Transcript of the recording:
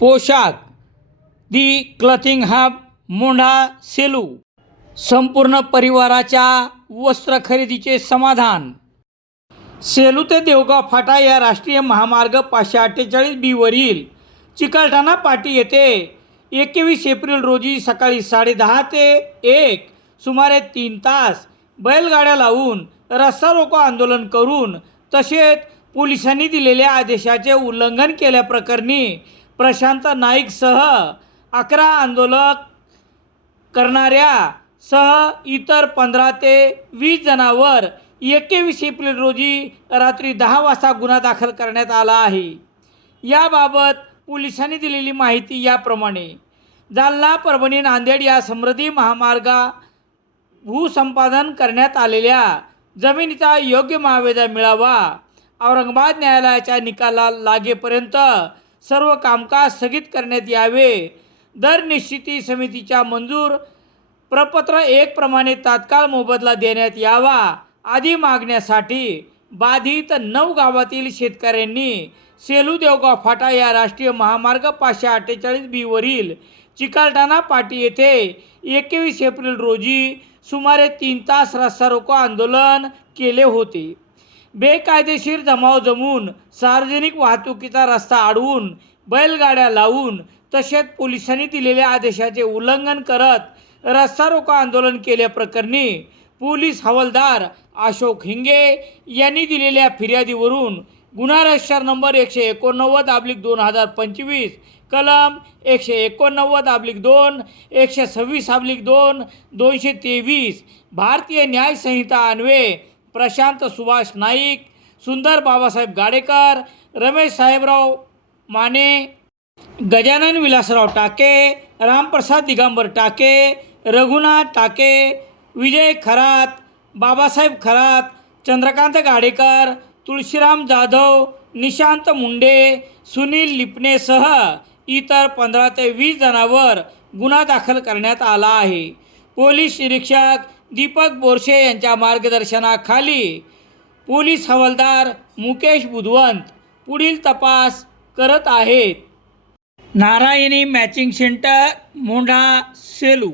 पोशाख. The clothing hub Mondha Selu. संपूर्ण परिवाराच्या वस्त्र खरेदीचे समाधान. सेलू ते देवगाव फाटा या राष्ट्रीय महामार्ग पाचशे अठ्ठेचाळीस बीवरील चिकलठाणा पाटी येथे एकवीस एप्रिल रोजी सकाळी साडेदहा ते एक सुमारे तीन तास बैलगाड्या लावून रस्ता रोको आंदोलन करून तसेच पोलिसांनी दिलेल्या आदेशाचे उल्लंघन केल्याप्रकरणी प्रशांत नाईकसह अकरा आंदोलक करणाऱ्या सह इतर पंधरा ते वीस जणांवर एकवीस एप्रिल रोजी रात्री दहा वाजता गुन्हा दाखल करण्यात आला आहे. याबाबत पोलिसांनी दिलेली माहिती याप्रमाणे जालना परभणी नांदेड या समृद्धी महामार्गा भूसंपादन करण्यात आलेल्या जमिनीचा योग्य महावेदा मिळावा औरंगाबाद न्यायालयाच्या निकाला लागेपर्यंत सर्व कामकाज स्थगित करण्यात यावे. दर निश्चिती समितीच्या मंजूर प्रपत्र एक प्रमाणे तात्काळ मोबदला देण्यात यावा. आदी मागण्यासाठी बाधित नऊ गावातील शेतकऱ्यांनी सेलू देवगाव फाटा या राष्ट्रीय महामार्ग पाचशे अठ्ठेचाळीस बीवरील चिकालठाणा पाटी येथे एकवीस एप्रिल रोजी सुमारे तीन तास रस्ता रोको आंदोलन केले होते. बेकायदेशीर जमाव जमून सार्वजनिक वाहतुकीचा रस्ता अडवून बैलगाड्या लावून तसेच पोलिसांनी दिलेल्या आदेशाचे उल्लंघन करत रस्ता रोको आंदोलन केल्याप्रकरणी पोलीस हवालदार अशोक हिंगे यांनी दिलेल्या फिर्यादीवरून गुन्हा रजिस्टर नंबर एकशे एकोणनव्वद आब्लिक दोन हजार पंचवीस कलम एकशे एकोणनव्वद आब्लिक दोन एकशे सव्वीस आब्लिक दोन दोनशे तेवीस भारतीय न्यायसंहिता अन्वे अन्वये प्रशांत सुभाष नाईक सुंदर बाबासाहेब गाडेकर रमेश साहेबराव माने गजानन विलासराव टाके रामप्रसाद दिगंबर टाके रघुनाथ टाके विजय खरात बाबासाहेब खरात चंद्रकांत गाडेकर तुळशीराम जाधव निशांत मुंडे सुनील लिपणेसह इतर पंधरा ते वीस जणांवर गुन्हा दाखल करण्यात आला आहे. पोलीस निरीक्षक दीपक बोरशे यांच्या मार्गदर्शनाखाली पोलीस हवालदार मुकेश बुधवंत पुढील तपास करत आहेत. Narayani matching centre Mondha Selu.